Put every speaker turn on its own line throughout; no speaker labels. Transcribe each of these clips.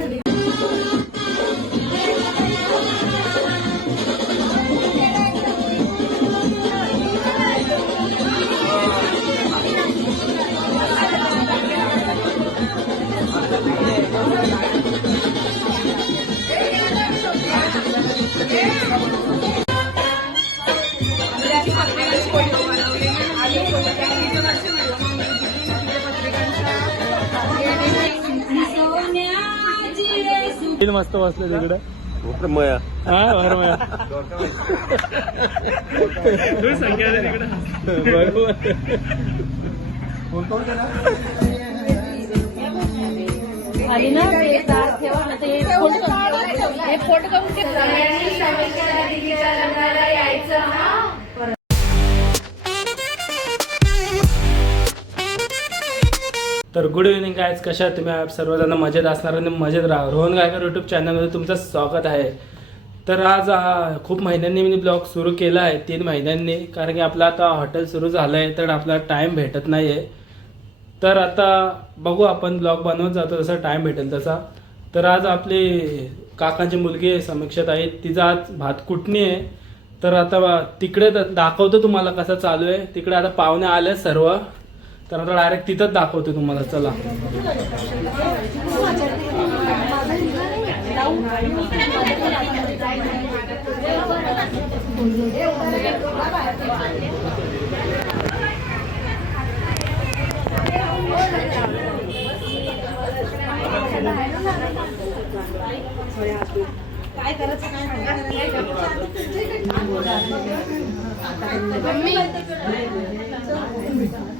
ಹೇಳಿ मस्त बसले तिकडे.
मया
हा मया. बरोबर
ना ते तार ठेवा ना ते फोटो काढून- हे फोटो काढून ठेव.
तर गुड इव्हनिंग गायज कशा तुम्ही? आप सर्वजण मजेत असणार आणि मजेत राहा. रोहन गायकर यूट्यूब चॅनलमध्ये तुमचं स्वागत आहे. तर आज हा खूप महिन्यांनी मी ब्लॉग सुरू केला आहे. तीन महिन्यांनी. कारण की आपलं आता हॉटेल सुरू झालं आहे तर आपल्याला टाईम भेटत नाही आहे तर आता बघू आपण ब्लॉग बनवत जातो जसा टाईम भेटेल तसा. तर आज आपली काकांची मुलगी आहे समीक्षात आहे तिचा आज भात कुटणी आहे. तर आता तिकडे दाखवतो तुम्हाला कसं चालू आहे. तिकडे आता पाहुणे आले सर्व. तर आता डायरेक्ट तिथंच दाखवते तुम्हाला चला.
काय याला पण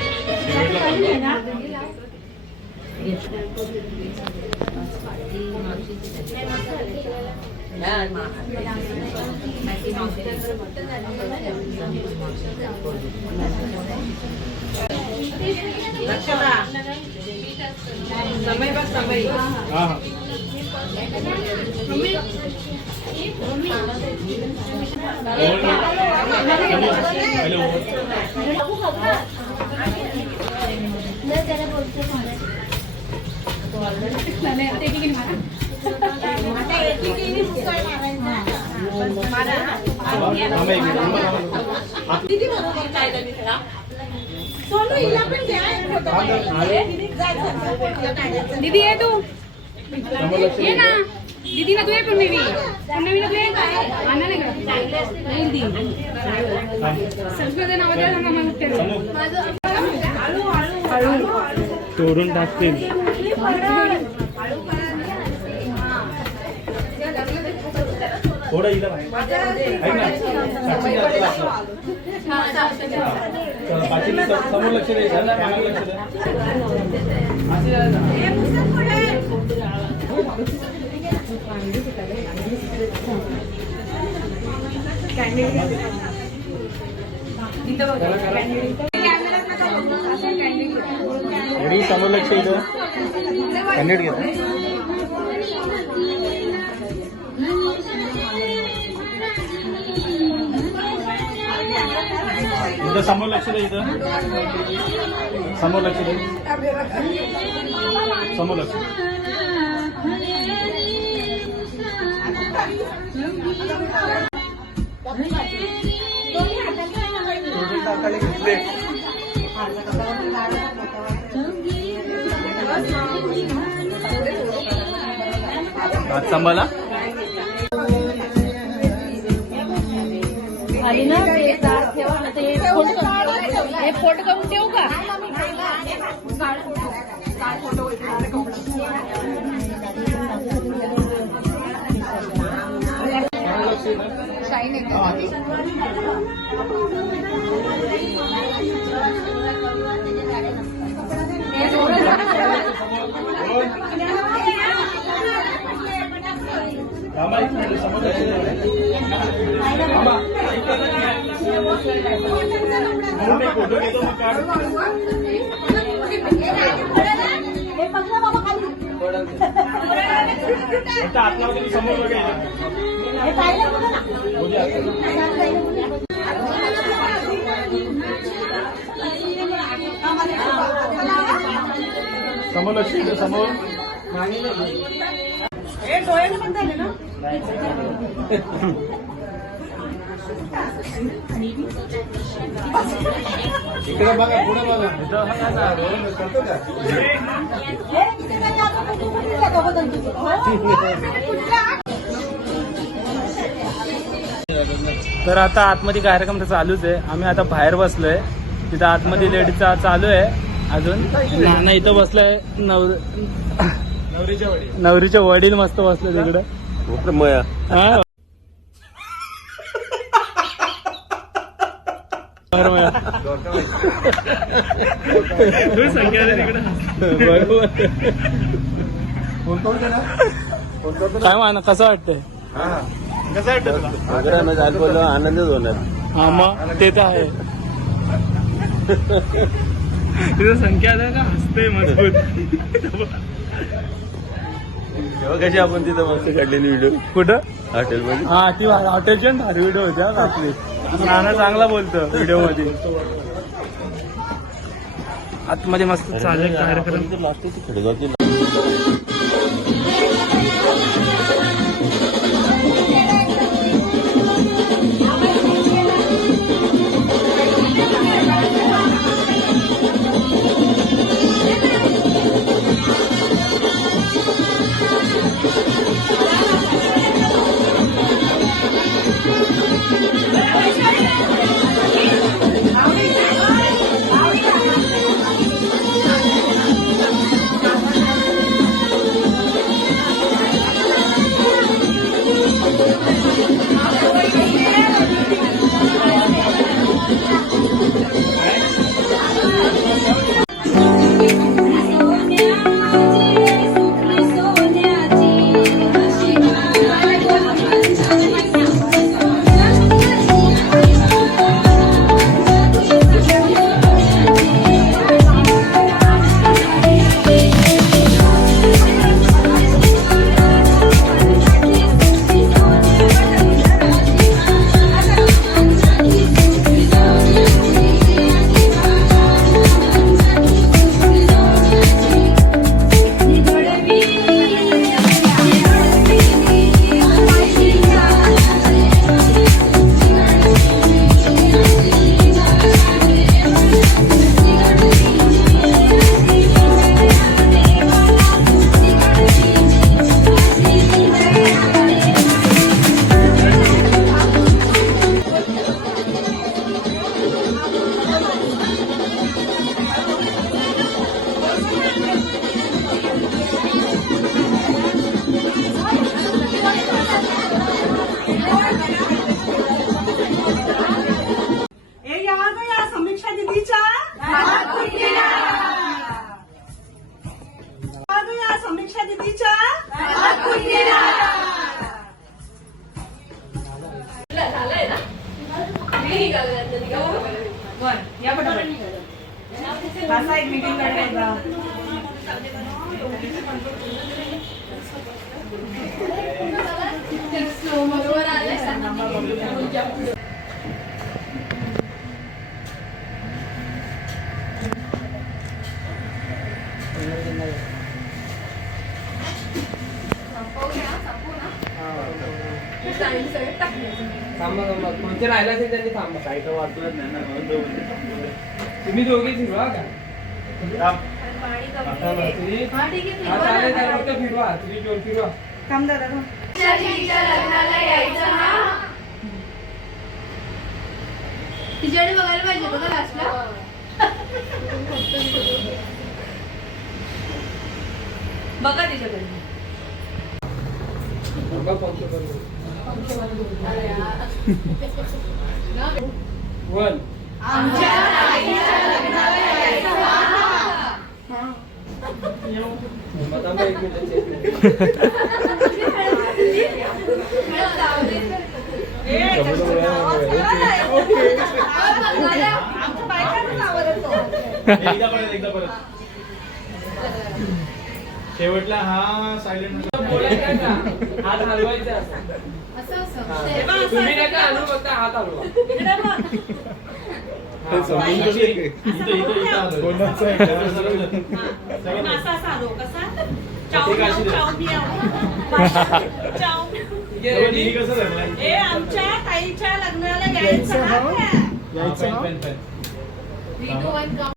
तू इथं बस. अरे काहीच आहे
हा हा
दीदी ये तू. ये ना. दीदी ना तू ये पुण्यवी. पुण्यवी ना तू ये. आणा नाही का नाही दी सगळं नाव द्या ना मला
तोडून टाकतील. थोडं स- समोर लक्ष दे. झालं, मागे लक्ष दे. असं जायचं. रेडी समोर लक्ष इथं. कॅन्डिडेट घेतो इथं समोर लक्ष दे इथं. समोर लक्ष दे. समोर लक्ष हात सांभाळा.
आली ना ते तार ठेवा ना ते फोटो हे ठेवू का?
थांबा फक्त आतमध्ये तुम्ही समोर बघायचं बोलू आता. समोर लक्ष दे, समोर इकडे बघा पुढे बघा तर आता आतमध्ये कार्यक्रम तर चालूच आहे. आम्ही आता बाहेर बसलोय. तिथं आतमध्ये लेडीजचा चालू आहे. अजून नाना इथं बसलाय. नव नवरीचे वडील मस्त बसले तिकडे. हा काय म्हणा कसं वाटतंय? कसं वाटतं
बोललो आनंदच होणार
हा मग ते तर आहे. तिथं संख्या आहे ना हसते मजबूत.
कशी आपण तिथं मस्त काढलेली व्हिडिओ
कुठं?
हॉटेलमध्ये.
हा ती हॉटेलची भारी व्हिडिओ होती हा आपली. नाना चांगला बोलतो व्हिडिओमध्ये आतमध्ये मस्त चालू कार्यक्रम.
नदीच्या
झालंय ना या बसा एक मीटिंग करायला
बरोबर आलं
कोणते राहिला असेल त्यांनी थांबा.
काही तर नाही ना म्हणून.
तुम्ही दोघे फिरवा का? तुम्ही
हा ठीक आहे
चालेल, चालेल, फक्त फिरवा. तुम्ही जोर फिरवा.
थांब दादा थांब.
लग्नाला यायचं ना तिच्याकडे बघायला पाहिजे बघा लास्टला
बघा तिच्याकडे.
बघा पंख बरोबर. वन.
आमच्या बायकांनाच आवडतो
एकदा परत एकदा परत शेवटला हा सायलेंट?
हात हलवायचा हा. तुम्ही नका हलवू फक्त हात हलवा? हा,
आमच्या ताईच्या लग्नाला यायचं